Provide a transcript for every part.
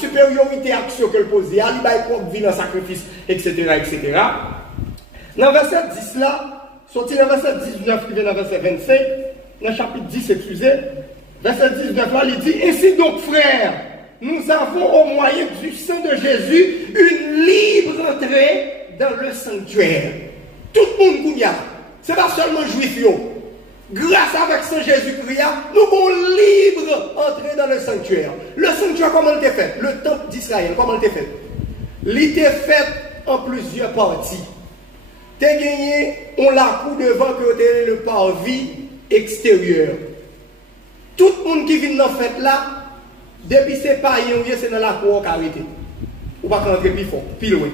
supériorité action que le posait, il va vie dans sacrifice, etc., etc. Dans le verset 10 là, sorti dans le verset 19 qui vient dans le verset 25, dans le chapitre 10, excusez, verset 19 là, il dit, ainsi donc frères, nous avons au moyen du sang de Jésus une libre entrée dans le sanctuaire. Tout le monde y a. Ce n'est pas seulement juif. Grâce avec Saint Jésus-Christ, nous avons libre entrée dans le sanctuaire. Le sanctuaire, comment il était fait? Le temple d'Israël, comment il était fait? Il était fait en plusieurs parties. Tu as gagné, on l'a coup devant que tu le parvis extérieur. Tout le monde qui vient dans la fête là, depuis c'est pas c'est dans la cour carité. Ou pas rentrer plus fort, plus loin.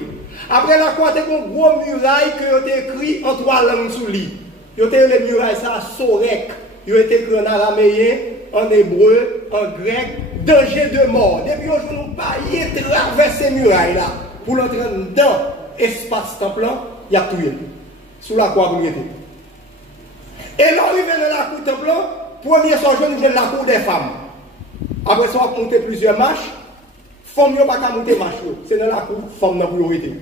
Après la cour, tu as une grosse muraille que tu as écrit en 3 langues sous lit. Il y a les murailles, ça, Sorek. Il y a été écrit en araméen, en hébreu, en grec, danger de mort. Depuis aujourd'hui, nous pas traverser ces murailles là. Pour l'entrer dans l'espace temple, il y a tout. Sous la croix, vous y êtes. Et là, il vient dans la cour temple, premier soir, nous venons dans la cour des femmes. Après ça, on va monter plusieurs marches. Femmes ne pas monter marche. C'est dans la cour, femmes n'a priorité.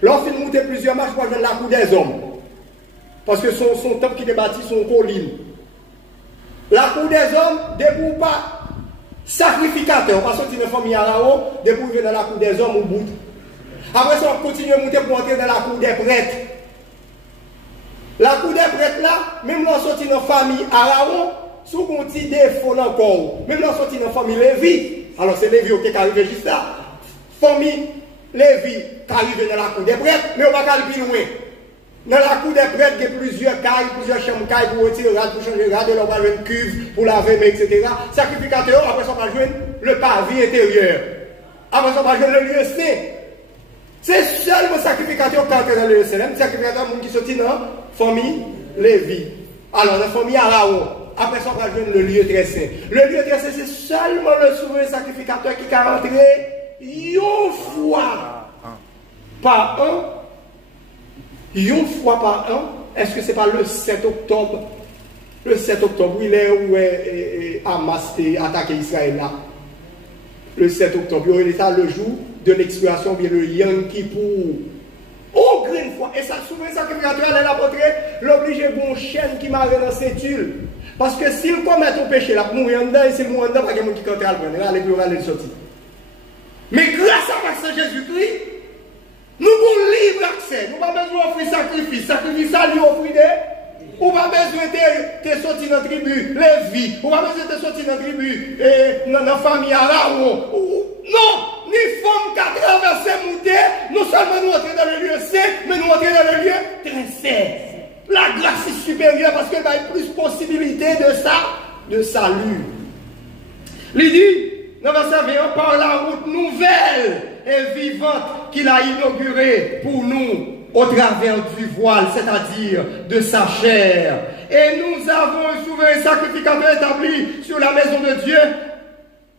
Là, on fait monter plusieurs marches pour aller dans la cour des hommes. Parce que son temple qui est bâti, son colline. La cour des hommes, debout pas sacrificateur. On va sortir de la famille à la haut, debout dans la cour des hommes au bout. Après ça, on continue à monter pour entrer dans la cour des prêtres. La cour des prêtres là, même là, on sortit dans la famille à la haut, sous un petit défaut encore. Même là, on sortit dans la famille Lévi. Alors c'est Lévi qui est arrivé juste là. Famille Lévi qui est arrivé dans la cour des prêtres, mais on va aller plus loin. Dans la cour des prêtres, il y a plusieurs cailles, plusieurs chambres cailles pour retirer le rad, pour changer le rad, on va jouer une cuve pour laver, etc. Sacrificateur, après ça, on va jouer le parvis intérieur. Après ça, on va jouer le lieu saint. C'est seulement le sacrificateur qui entre dans le lieu saint. Le sacrificateur, c'est qui sortit dans la famille Lévi. Alors, la famille Araon. Après ça, on va jouer le lieu très saint. Le lieu très saint, c'est seulement le souverain sacrificateur qui est rentré une fois par an. Une fois par an, est-ce que ce n'est pas le 7 octobre? Le 7 octobre, il est où Hamas a attaqué Israël là. Le 7 octobre, il est le jour de l'expiation, bien le Yom Kippour. Aucune fois, et ça souverain sacrificateur, elle a montré l'obligé bon chêne qui m'a dans cette tuile. Parce que s'il commet un péché, là, pour mourir en dedans, et s'il mourir en dedans, pas quelqu'un qui compte à le prendre, allez, puis on va le sortir. Mais grâce à Saint Jésus-Christ, nous avons libre accès. Nous n'avons pas besoin d'offrir sacrifice. Sacrifice, ça lui offrir des. Nous n'avons pas besoin de sortir dans la tribu Lévi. Nous n'avons pas besoin de sortir dans la tribu, dans la famille Araon. Non! Ni femmes qui ont traversé monter, non seulement nous entrons dans le lieu saint, mais nous entrons dans le lieu très saint. La grâce est supérieure parce qu'elle a plus possibilité de salut. Il dit, dans verset 21, par la route nouvelle et vivante qu'il a inaugurée pour nous au travers du voile, c'est-à-dire de sa chair. Et nous avons un souverain sacrificateur établi sur la maison de Dieu.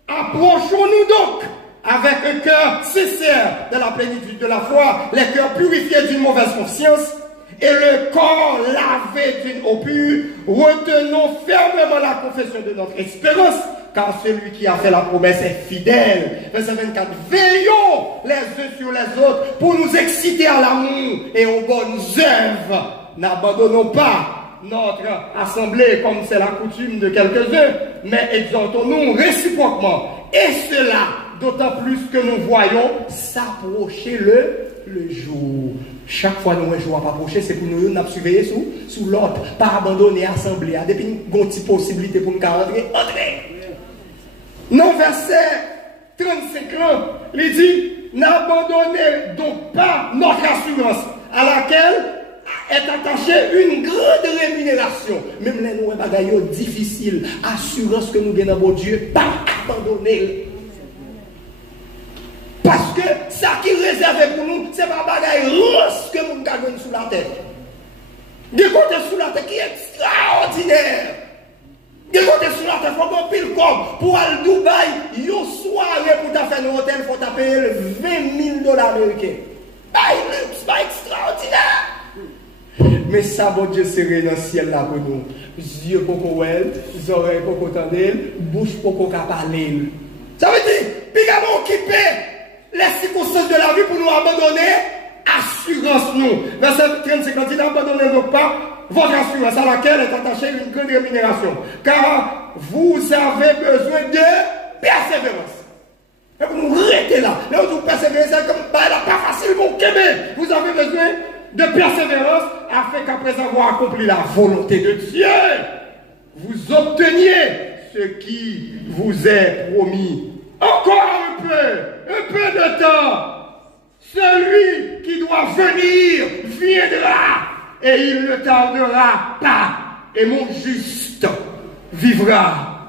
Approchons-nous donc avec un cœur sincère de la plénitude de la foi, les cœurs purifiés d'une mauvaise conscience et le corps lavé d'une eau pure. Retenons fermement la confession de notre espérance, car celui qui a fait la promesse est fidèle. Verset 24. Veillons les uns sur les autres pour nous exciter à l'amour et aux bonnes œuvres. N'abandonnons pas notre assemblée comme c'est la coutume de quelques-uns, mais exhortons-nous réciproquement. Et cela d'autant plus que nous voyons s'approcher le jour. Chaque fois que nous voyons approcher, c'est pour nous surveiller sous l'autre, pas abandonner l'assemblée. Depuis une petite possibilité pour nous entrer. Non, verset 35 ans, il dit, n'abandonnez donc pas notre assurance à laquelle est attachée une grande rémunération. Même les nous bagailles difficiles, assurance que nous gagnons dans Dieu, pas abandonner. Parce que ça qui est réservé pour nous, c'est pas bagaille rose que nous gagnons sous la tête. Des côtés sous la tête qui est extraordinaire. Des côtés sous la tête, il faut qu'on pile comme pour aller à Dubaï, une soirée pour ta faire un hôtel, il faut taper 20 000 $ américains. C'est pas extraordinaire. Mais ça, bon Dieu, serré dans le ciel là pour nous. Yeux pour qu'on voit, oreilles pour qu'on entende, bouche pour qu'on parle. Ça veut dire, puis il y a qui occuper les circonstances de la vie pour nous abandonner assurance nous. Verset 35, il dit n'abandonnez donc pas votre assurance à laquelle est attachée une grande rémunération. Car vous avez besoin de persévérance. Et vous restez là. Là où vous persévérez, c'est comme bah, pas facile, mon Québec. Vous avez besoin de persévérance afin qu'après avoir accompli la volonté de Dieu, vous obteniez ce qui vous est promis. Encore un peu de temps. Celui qui doit venir viendra et il ne tardera pas. Et mon juste vivra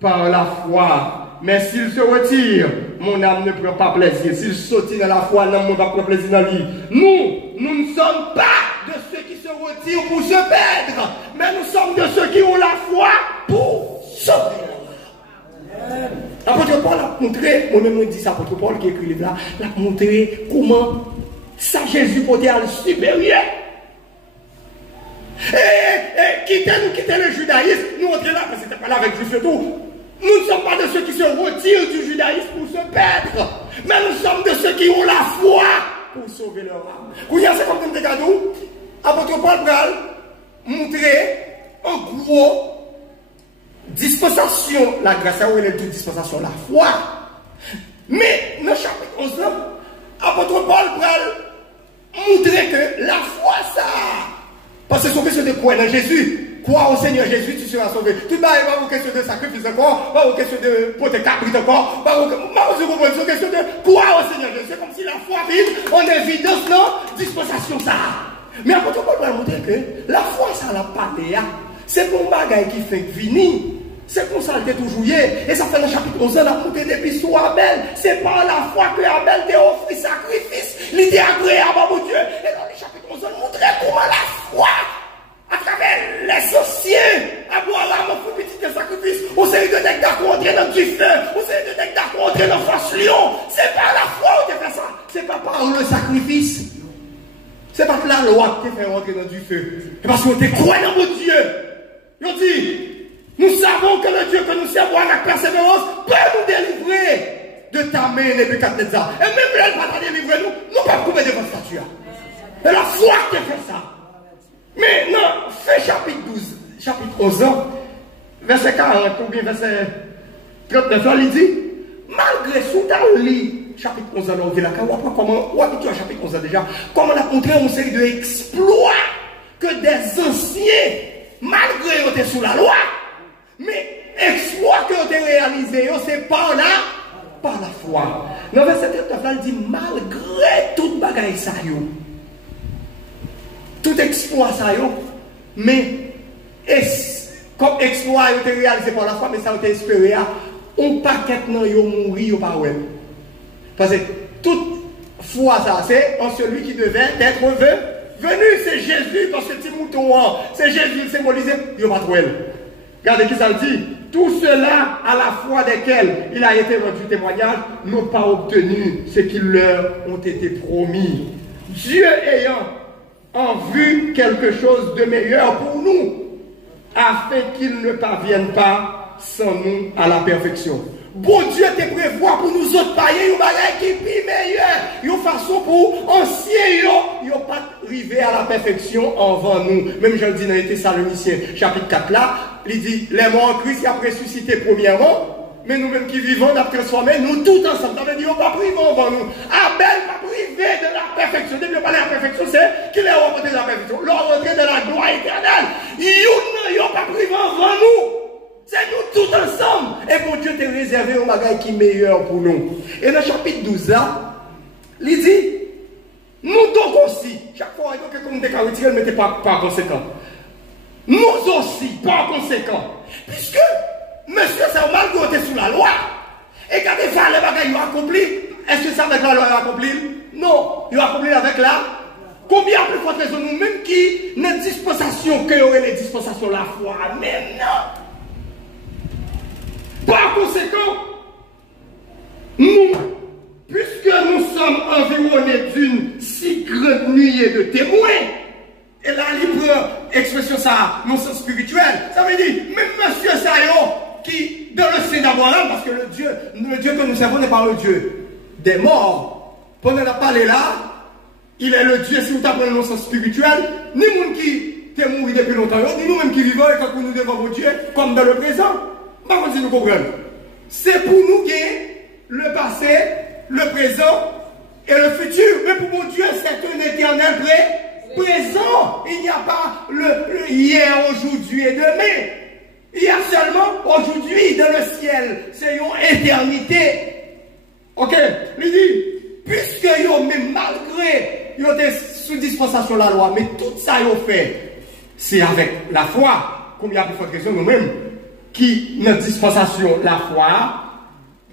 par la foi. Mais s'il se retire, mon âme ne prend pas plaisir. S'il saute dans la foi, l'âme ne va pas plaisir dans lui. Nous ne sommes pas de ceux qui se retirent pour se perdre, mais nous sommes de ceux qui ont la foi pour sauver. L'apôtre Paul a montré, moi-même dit ça, l'apôtre Paul qui écrit là, il a montré comment ça Jésus pouvait aller supérieur. Et quitter le judaïsme, nous on était là, parce que c'était pas là avec Juif et tout. Nous ne sommes pas de ceux qui se retirent du judaïsme pour se perdre, mais nous sommes de ceux qui ont la foi pour sauver leur âme. Vous voyez, c'est comme des cadeaux. L'apôtre Paul va montrer un gros dispensation, la grâce à elle est toute dispensation, la foi. Mais dans le chapitre 11, l'apôtre Paul va montrer que la foi, ça. Parce que c'est une question de croire en Jésus. Croire au Seigneur Jésus, tu seras sauvé. Tout va pas une question de sacrifice encore, pas une question de porter caprit encore, pas une question de croire au Seigneur Jésus. C'est comme si la foi vide en évidence, non, dispensation ça. Mais l'apôtre Paul va montrer que la foi, ça n'a pas de. C'est pour un bagage qui fait venir. C'est pour ça qu'elle est toujours hier. Et ça fait dans le chapitre 11, on a monté depuis sur Abel. C'est par la foi que Abel t'a offert sacrifice. L'idée agréable à mon Dieu. Et dans le chapitre 11, on montre comment la foi, à travers les sorciers, Abraham a fait petit sacrifice. Au série de nectar qu'on entrait dans du feu. Au série de nectar qu'on entrait dans face lion. C'est par la foi où tu fait ça. C'est pas par le sacrifice. C'est pas la loi qui fait rentrer dans du feu. C'est parce qu'on te croit dans mon Dieu. On dit, nous savons que le Dieu que nous servons avec persévérance peut nous délivrer de ta main, Nebuchadnezzar. Et même là, elle va pas délivrer nous, nous ne pouvons pas trouver de votre statue. C'est la foi qui fait ça. Mais non, fait chapitre 12, chapitre 11, verset 40 ou bien verset 39, il dit, malgré tout, dans le chapitre 11, on dit là, comment, on habitue à chapitre 11 déjà, comment on a montré une série d'exploits que des anciens, malgré qu'ils étaient sous la loi, mais exploits qu'ils ont réalisés, c'est par la foi. Dans le verset 39, il dit, malgré toute bagaille ça, tout exploit ça, mais comme exploit a été réalisé par la foi, mais ça a été espéré, on paquet non yo mourir pas ouais. Parce que toute foi ça, c'est en celui qui devait être venu, c'est Jésus dans ce petit mouton, c'est Jésus symbolisé, il va trouver. Regardez qui ça dit. Tout cela à la foi desquels il a été rendu témoignage n'ont pas obtenu ce qui leur ont été promis. Dieu ayant en vue quelque chose de meilleur pour nous, afin qu'ils ne parviennent pas sans nous à la perfection. Bon Dieu te prévoit pour nous autres païens, un bagage qui est meilleur, une façon pour anciens, ils n'ont pas arrivé à la perfection avant nous. Même je le dis dans les Thessaloniciens, chapitre 4 là, il dit, les morts en Christ, il a ressuscité premièrement, mais nous-mêmes qui vivons, on a transformé, nous tous ensemble. Ça veut dire, on va priver avant nous. Abel va priver de la perfection. Depuis parler de la perfection, c'est qu'il est rencontré de la perfection. L'on rentré de la gloire éternelle. Ils n'ont pas privé avant nous. C'est nous tous ensemble. Et pour Dieu t'a réservé un bagage qui est meilleur pour nous. Et dans le chapitre 12 là, il dit, nous donc aussi, chaque fois que nous avons retiré, ne mettez pas conséquent. Nous aussi, par conséquent. Puisque, monsieur, c'est mal qu'on était sous la loi. Et quand il fait les bagages, il a accompli. Est-ce que ça avec la loi, il a accompli? Non, il a accompli avec la. Combien plus forte raison nous-mêmes qui n'a dispensation que aurait les dispensations la foi. Mais non. Par conséquent, nous, puisque nous sommes environnés d'une si grande nuée de témoins, et là, il prend expression ça, non sens spirituel, ça veut dire, même monsieur Sayo, qui, dans le sein d'Abraham, parce que le Dieu que nous servons n'est pas le Dieu des morts. Pendant la parler là, il est le Dieu, si vous apprenez le sens spirituel, ni monde qui t'est mort depuis longtemps, ni nous-mêmes qui vivons et quand nous devons Dieu, comme dans le présent. Par contre, si nous comprenons, c'est pour nous gagner le passé, le présent et le futur. Mais pour mon Dieu, c'est un éternel présent. Il n'y a pas le hier, aujourd'hui et demain. Il y a seulement aujourd'hui dans le ciel. C'est une éternité. Ok? Il dit, puisque yo, même malgré, ils étaient sous dispensation de la loi, mais tout ça ils ont fait, c'est avec la foi. Comme il y a pour faire question nous-mêmes, qui notre dispensation la foi,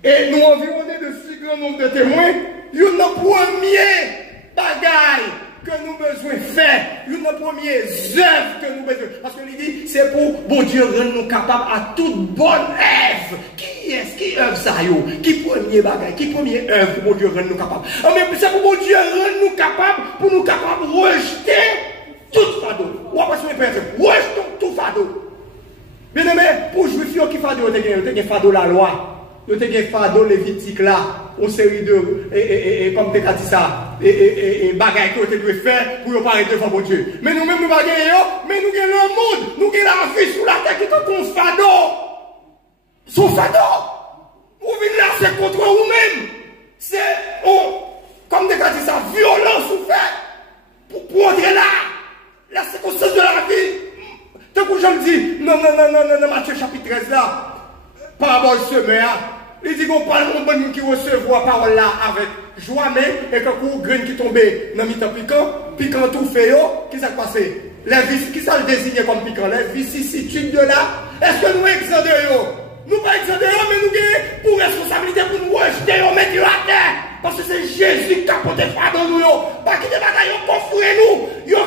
et nous environnés de si grand nombre de témoins, il y a nos premiers bagailles que nous besoin faire, il y a nos premières œuvres que nous besoin. Parce qu'il dit, c'est pour bon Dieu rendre nous capables à toute bonne œuvre. Qui est-ce qui œuvre ça yo? Qui premier bagaille? Qui premier œuvre pour bon Dieu rendre nous capables? Mais c'est pour bon Dieu rendre nous capables, pour nous capables de rejeter tout fardeau. Ou après, rejetons tout fardeau. Bien aimé, pour juifs qui fardeau, il y a fardeau la loi. Il y a fardeau lévitique là, une série de, comme tu as dit ça, bagailles que tu dois faire pour parler devant mon Dieu. Mais nous-mêmes, nous bagailles, mais nous avons le monde, nous avons la vie sous la terre qui est ton fardeau. Son fardeau. Vous venez là, c'est contre vous-même. C'est, comme tu as dit ça, violence ou fait pour entrer là. La circonstance de la vie. Tant que je le dis, non, Matthieu chapitre 13 là. Parabole semeur, il dit qu'on parle de monde qui recevoir parole là avec joie, mais et quand vous graine qui tombait dans mi-temps piquant tout fait, qui s'est passé? Qui ça le désigne comme piquant? Les vicissitudes de là, est-ce que nous exondons? Nous pas exondons, mais nous avons pour responsabilité pour nous rejeter, mettre à terre. Parce que c'est Jésus qui a porté fardeau nous. Pas qu'il y ait des bagailles pour nous. Il y a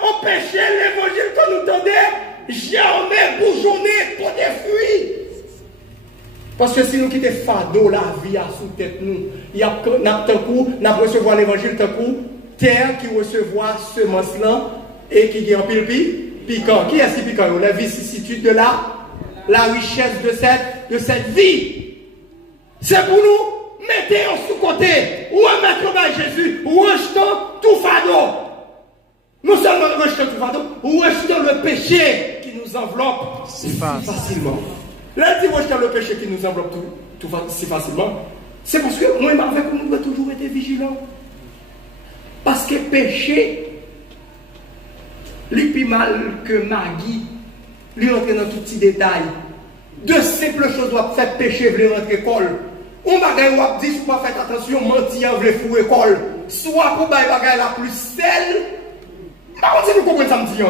empêché l'évangile que nous tendons, jamais bourgeonner pour des fruits. Parce que si nous quittons fardeau, la vie a sous tête nous. Il y a tant coup, nous recevoir l'évangile, tant coup, terre qui recevoir semence là et qui est en pile piquant. Qui est-ce qui piquant? La vicissitude de la richesse de cette vie. C'est pour nous mettre en sous-côté, remettre à Jésus, rejetons tout fardeau. Non seulement rejetons tout fardeau, rejetons le péché qui nous enveloppe si facilement. Là, dit rejetons le péché qui nous enveloppe tout si facilement. C'est parce que moi, avec nous, nous avons toujours été vigilants. Parce que péché, il est plus mal que Maggie. Il rentre dans tout petit détail. De simples choses doivent faire péché, il rentrer école. On va gagner, on va dire, si pas faire attention, mentir, veut fou école. Soit pour bailler bagaille la plus celle. Par contre, nous comprenons ça, me dit.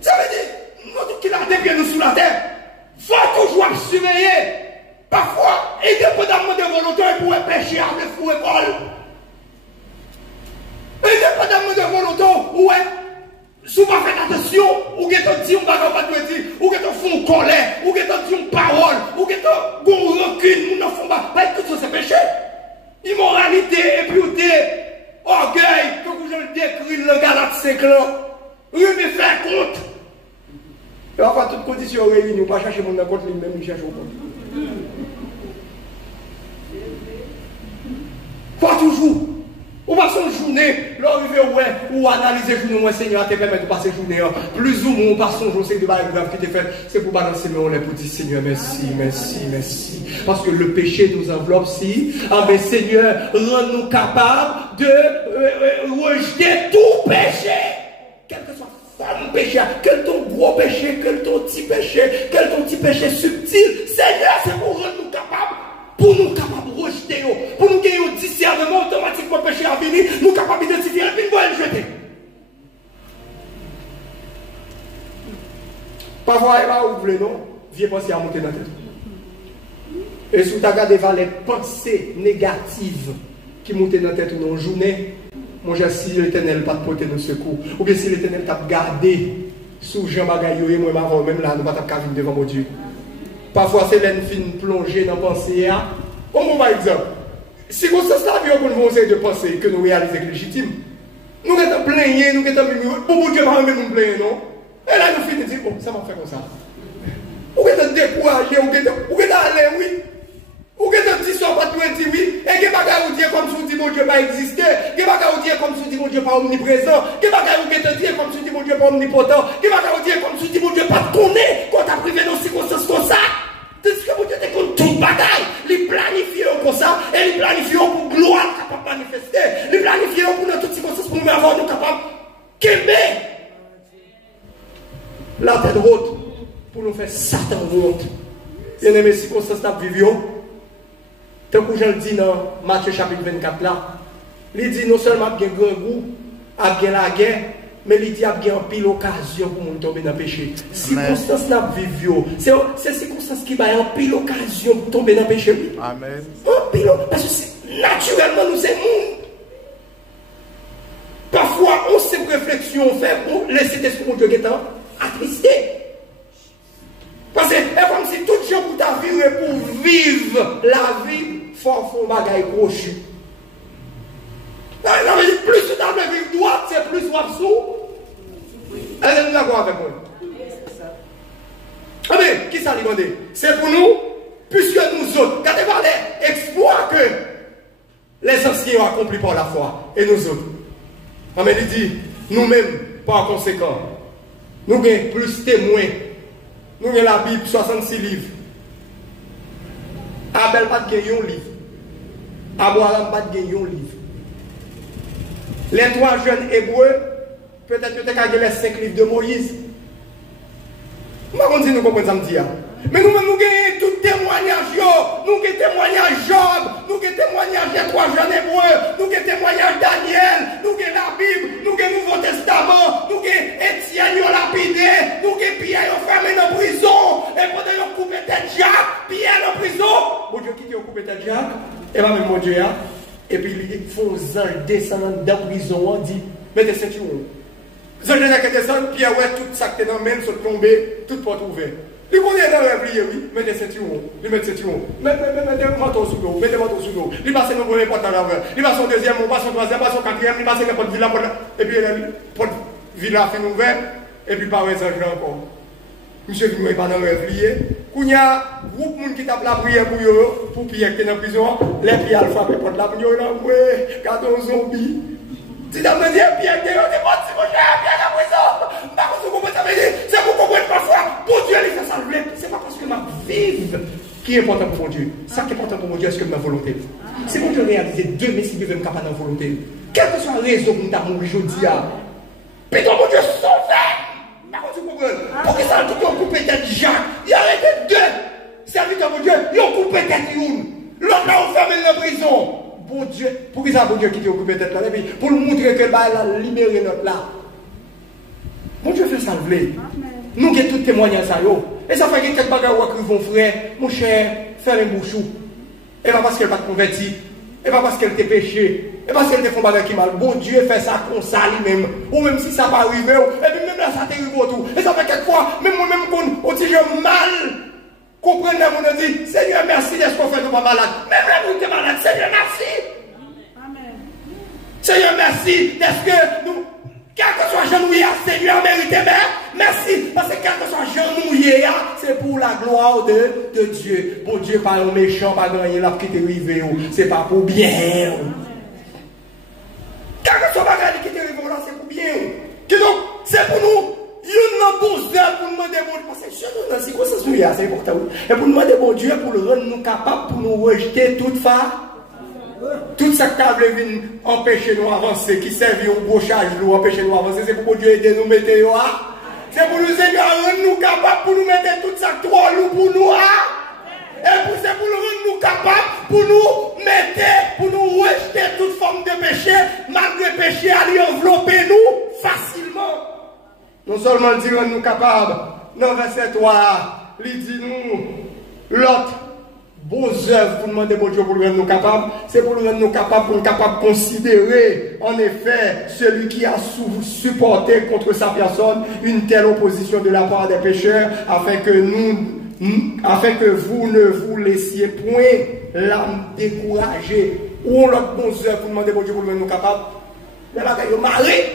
Ça veut dire, nous qui la tête, nous sous la terre. Faut toujours surveiller. Parfois, indépendamment de volonté, il pourrait pécher avec fou école. Indépendamment de volonté, ouais. Souvent faites attention, ou que tu dis un bagage pas de dire, ou que tu fais une colère, ou que tu dis une parole, ou que tu as un recul, nous ne faisons pas. Tout ça c'est péché. Immoralité, impureté, orgueil, comme je le décris, le Galate 5 là. Rien ne fait compte. Et enfin, toutes conditions réunies, nous ne pas chercher mon compte, lui-même, il cherche au compte. Pas toujours. Ou passer une journée, l'arrivée ou analyser le journée, Seigneur, te permet de passer une journée. Plus ou moins, on passe une journée, c'est de balles qui te fait. C'est pour balancer, mais on est pour dire, Seigneur, merci, merci, merci. Parce que le péché nous enveloppe si. Ah, mais Seigneur, rends-nous capables de rejeter tout péché. Quel que soit forme péché, quel ton gros péché, quel ton petit péché, quel ton petit péché subtil. Seigneur, c'est pour rendre nous capables. Pour nous capables de rejeter, pour nous gagner au discernement automatiquement péché à venir, nous capables d'identifier et puis nous allons le jeter. Parfois, il va ouvrir, non? Viens penser à monter dans la tête. Et si tu as les pensées négatives qui montent dans la tête dans une journée, mon cher, si l'Éternel n'a pas porté nos secours, ou bien si l'Éternel t'a gardé sous Jean Bagayo et moi, même là, nous ne pouvons pas venir devant mon Dieu. Parfois, c'est l'une fin plongée dans la pensée. Par exemple, si vous savez qu'on nous conseille de penser que nous réalisons légitime, nous sommes plaignés, nous sommes murmurés, pour Dieu, nous plaignons, non? Et là, nous finissons de dire, bon, ça m'a fait comme ça. Vous êtes découragé, vous êtes allé, oui. Vous Ou que tu dis ça, tu dis oui, et que bagaille ou dire comme si tu dis mon Dieu pas existé, que bagaille ou dire comme si tu dis mon Dieu pas omniprésent, que bagaille ou que tu dis comme si tu dis mon Dieu pas omnipotent, que bagaille ou dire comme si tu dis mon Dieu pas connaît, quand tu as privé dans ces circonstances comme ça. Tandis que mon Dieu te compte toute bagaille, il planifie comme ça, et il planifie pour gloire capable de manifester, il planifie pour dans toutes circonstances pour nous avoir nous capables qu'aimer la tête haute pour nous faire Satan honte. Bien aimé, circonstances nous vivons. Tant que je le dis dans Matthieu chapitre 24 là, il dit non seulement qu'il y a un grand goût, il y a la guerre, mais il dit qu'il y a un pile occasion pour nous tomber dans le péché. Circonstances nous vivons, c'est circonstances qui ont un pile occasion pour tomber dans le péché. Amen. Parce que naturellement nous sommes monde. Parfois, on sait réflexion fait pour laisser ce que mon Dieu est attristé. Parce que c'est comme si tout gens pour ta vie pour vivre la vie, faut faire bagaille crochu. Plus tu as vivre droite, c'est plus tu as sous. Allez, nous d'accord avec moi. Ah mais, qui ça lui demande? C'est pour nous, puisque nous autres, regardez voir les exploits que les anciens ont accomplis par la foi, et nous autres. Ah mais il dit, nous-mêmes, par conséquent, nous avons plus témoins. Nous avons la Bible, 66 livres. Abel pas de gagner un livre. Abraham pas de gagner un livre. Les 3 jeunes hébreux, peut-être que tu as les 5 livres de Moïse. Je ne sais pas si nous comprenons ça me dire. Mais nous avons tout témoignage, nous avons témoignage Job, nous avons témoignage des 3 jeunes hébreux, nous avons témoignage Daniel, nous avons la Bible, nous avons le Nouveau Testament, nous avons Étienne lapidé, nous avons Pierre fermé dans la prison, et pendant qu'ils ont coupé tête Jacques, Pierre dans la prison. Mon Dieu, qui a coupé tête Jacques? Et bien, mon Dieu, et puis il faut descendre dans la prison, on dit, mettez cette journée. Vous avez descendu, Pierre, ouais, tout ça qui est dans le même, sont tombés, toute porte ouverte. Il connaît dans le rêve, oui, mettez cette journée, il met cette journée, mettez le manteau sous l'eau, mettez le manteau sous l'eau, il passe le premier porte à l'envers, il passe au deuxième, il passe au troisième, il passe au quatrième, il passe le porte villa, et puis le porte villa fait ouvert, et puis par exemple encore. Monsieur Vino est pas dans le rêve lié. Il y a un groupe de gens qui tape la prière pour Pierre qui est dans la prison, les Pierre alpha, et porte la prière, ouais, gardons un zombie. Si tu me dis, Pierre, tu es parti, mon cher, Pierre, la prison. Par contre, vous comprenez, c'est pour comprendre parfois. Pour Dieu, il fait ça le blé. C'est pas parce que ma vive qui est important pour mon Dieu. Ça qui est important pour mon Dieu, c'est que ma volonté. C'est pour que je réalise deux messieurs qui veulent me capable de volonté. Quelle que soit la raison pour nous mourir aujourd'hui, mais ton mon Dieu sauvé. Par contre, vous comprenez. Pour que ça, tout ont coupé tête Jacques. Il y a arrêté 2 serviteurs mon Dieu. Ils ont coupé tête une. L'autre là, on ferme la prison. Bon Dieu, pour qui ça, bon Dieu, qui t'a occupé tête là, et puis pour nous montrer que bah, elle a libéré notre là. Bon Dieu fait ça le blé. Nous avons tout témoignage ça yo. Et ça fait que quelques bagages qui vont frère, mon cher, faire un bouchou. Et pas parce qu'elle n'est pas convertie, et pas parce qu'elle était péché, et parce qu'elle était fait bagage qui mal. Bon Dieu fait ça comme ça lui-même. Ou même si ça pas arrivé, et puis même là ça t'arrive tout. Et ça fait quelquefois, même moi-même on dit je mal. Comprenez, on dit, Seigneur, merci d'être qu'on fait nous pas malade. Même là, vous êtes malade, Seigneur, merci. Amen. Seigneur, merci d'être que nous, quel que soit Jean nous Seigneur, mérité, merci. Parce que quel que soit Jean nous c'est pour la gloire de Dieu. Bon Dieu, pas un méchant, pas un là qui t'est arrivé, c'est pas pour bien. Quel que soit bagage qui t'est arrivé là, c'est pour bien. Donc, c'est pour nous. Il y a un bon Dieu pour nous demander bon Dieu. Parce que dans ces circonstances, c'est important. Et pour nous demander bon Dieu, pour le rendre nous capables, pour nous rejeter toute tout ça qui a venir empêcher nous avancer, qui servit au brochage, nous empêcher nous avancer, c'est pour Dieu aider nous mettre. C'est pour nous Seigneur rendre nous capables, pour nous mettre tout ça trop lourd pour nous. Et c'est pour nous rendre nous capables, pour nous mettre, pour nous rejeter toute forme de péché, malgré le péché, à lui envelopper nous facilement. Non seulement dit nous capables, dans verset 3, il dit nous, l'autre, beaux œuvres pour demander bon Dieu pour nous rendre capables, c'est pour nous rendre capables, pour nous capables de considérer, en effet, celui qui a supporté contre sa personne une telle opposition de la part des pécheurs, afin que vous ne vous laissiez point l'âme découragée. Ou l'autre bon œuvre pour demander bon Dieu pour nous rendre capables, les bagailles marrés,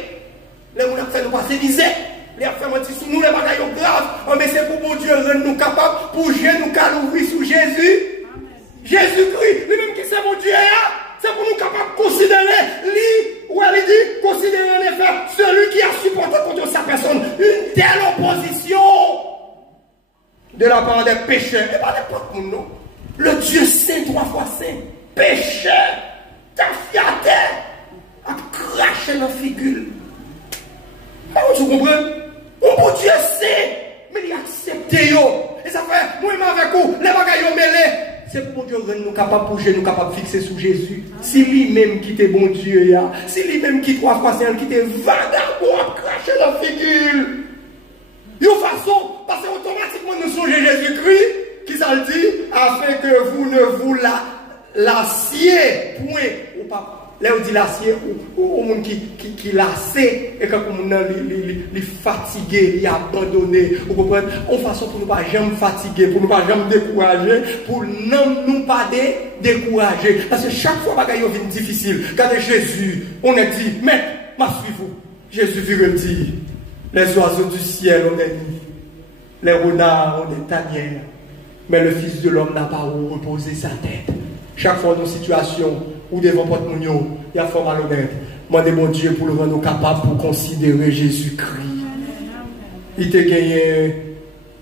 les gens qui fait nous passer misère. Les affaires sous nous, les bagailles graves. Mais c'est pour bon Dieu rendre nous capables, pour Dieu nous calourier sous Jésus. Amen. Jésus imposition de la part des pécheurs. Et pas n'importe qui, non. Le Dieu saint, 3 fois saint, pécheur, t'as fiaté, a craché dans la figure. Vous comprenez? Un bon Dieu sait, mais il accepte. Et ça fait, moi-même avec vous, les bagailles mêlés. C'est pour Dieu rendre nous capables de bouger, nous capables de fixer sous Jésus. Si lui-même qui était bon Dieu, si lui-même qui 3 fois saint, qui était vagabond, a craché dans la figure. De toute façon, parce que automatiquement nous songeons Jésus-Christ, qui ça le dit, afin que vous ne vous lassiez point, ou pas. Là, on dit lassier, ou monde qui lassé, et quand on est fatigué, il est abandonné, vous comprenez? En façon pour ne pas jamais fatiguer, pour ne pas jamais décourager, pour ne nous pas décourager. Parce que chaque fois que c'est difficile, quand Jésus, on a dit, mais, suivez-vous. Jésus veut dire, les oiseaux du ciel ont des nids, les renards ont des tanières, mais le Fils de l'homme n'a pas où reposer sa tête. Chaque fois dans une situation où devant porte-mounio, il y a fort malhonnête. Demandez mon Dieu pour le rendre capable pour considérer Jésus-Christ. Il t'a gagné,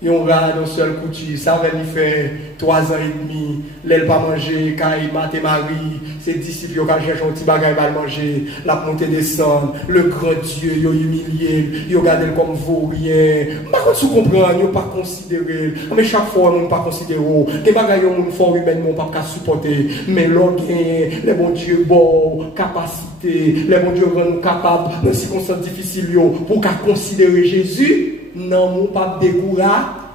il a un seul couture, ça va lui faire 3 ans et demi, l'aile pas manger, quand il m'a et Marie, ses disciples, ils ont cherché un petit bagage à manger, la montée descendre, le grand Dieu, ils ont humilié, ils ont gardé comme vaurien. Par contre, vous comprenez, ils n'ont pas considéré, mais chaque fois, ils n'ont pas considéré, les bagages, ils ont fort humainement pas supporter, mais l'orgueil, les bons dieux, bon, capacité, les bons dieux rendent capables, dans des circonstances difficiles, pour considérer Jésus. Non, pas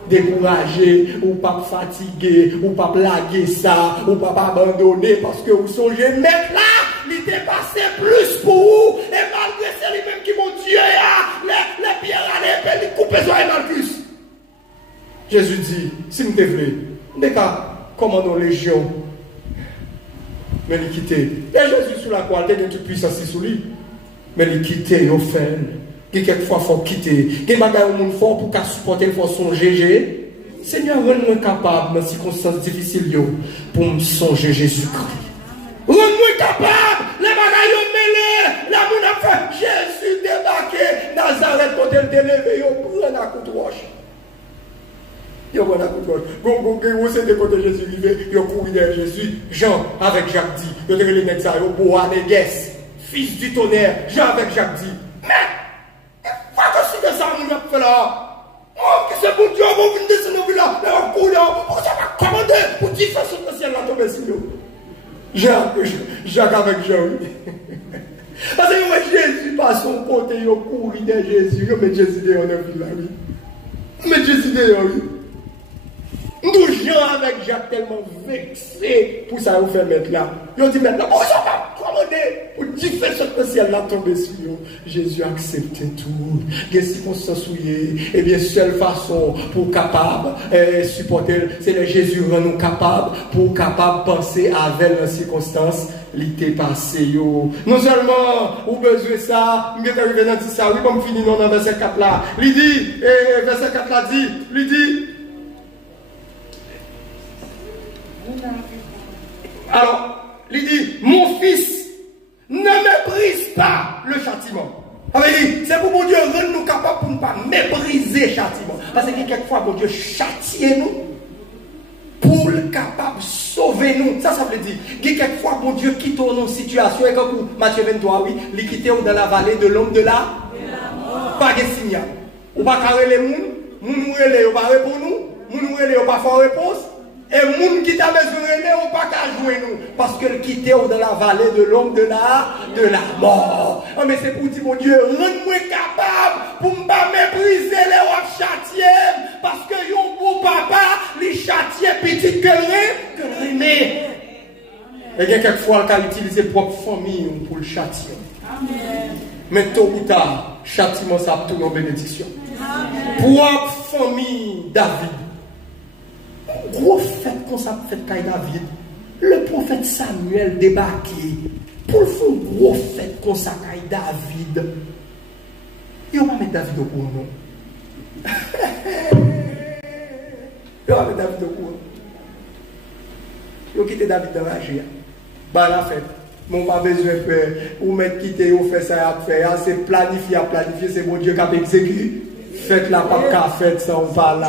décourager, ou pas fatiguer, ou pas plaguer ça, ou pas abandonner parce que vous songez, mais là, il était passé plus pour vous, et malgré c'est lui-même qui mon Dieu les pierres à l'épée, il coupe les oreilles Marcus. Jésus dit, si vous devez, n'est pas commandons légion, mais il quitter. Et Jésus sous la croix, il y a toute puissance sous lui, mais il quitter, il fait. Quelquefois, il faut quitter. Il y a des gens fort pour supporter, il faut songer. Seigneur, rends-nous capables dans les circonstances difficiles pour me songer Jésus-Christ. Rends-nous capables, les bagailles mêlés, la moun a fait Jésus débarqué, Nazareth, quand elle te levé, il prend un coup de roche. Il prend un coup de roche. Vous savez, quand Jésus arrivé, il couru derrière Jésus. Jean avec Jacques dit, il a les nègres, il a Boanerges, fils du tonnerre, Jean avec Jacques dit, mais ça nous a fait là. Oh, que c'est bon Dieu, on va venir descendre là, on coule là, on va commander pour dire faire ce que ciel là tomber sur nous. Jacques avec Jean. Parce que Jésus passe son côté, il court de Jésus, il met Jésus dehors dans la ville. Il met Jésus dehors. Nous gens avec Jacques tellement vexés pour ça vous faire mettre là. Ils ont dit maintenant, oh, ça va commander pour dire faire ce que le ciel là tomber sur nous. Jésus a accepté tout. Il y a des circonstances où et bien, seule façon pour capable supporter, c'est le Jésus rend nous capables pour capable penser avec les circonstances. L'été passé, non seulement vous besoin ça, vous êtes arrivé dans ça, oui, comme finir dans verset 4 là. Il dit, verset 4 là dit, il dit, alors, il dit, mon fils, ne méprise pas le châtiment. C'est pour mon Dieu rendre nous capables pour ne pas mépriser le châtiment. Parce que quelquefois, mon Dieu châtie nous pour le capable de sauver nous. Ça veut dire, quelquefois, mon Dieu quitte nos situations. Et comme Matthieu 23, oui, il quitte dans la vallée de l'homme de la mort. Pas de signal. Ou pas carrer les mouns, nous relais, ou pas répondre nous, nous relais, ou pas faire réponse. Et les gens qui t'a besoin de nous, pas qu'à jouer nous. Parce que le quitter dans la vallée de l'homme de la mort. Oh, mais c'est pour dire, mon Dieu, rends-moi capable pour ne pas mépriser les rois châtiers. Parce que yon beau papa, les châtiers petits que le remet. Et il y a quelquefois qu'il a utilisé propre famille pour le châtier. Mais tôt ou tard, châtiment ça tourne en bénédiction. Propre famille David. Gros fête qu'on ça fait Caille David, le prophète Samuel débarqué pour le faire gros fête qu'on ça Caille David. Et on va mettre David au courant, non? On va mettre David au courant. On quitte David dans la GIA. Bah la fête. Mon pas besoin de faire, ou mettre quitter, ou faire ça à faire, c'est planifié, c'est mon Dieu qui a exécuté. Faites la pas qu'à fête, ça ou pas là.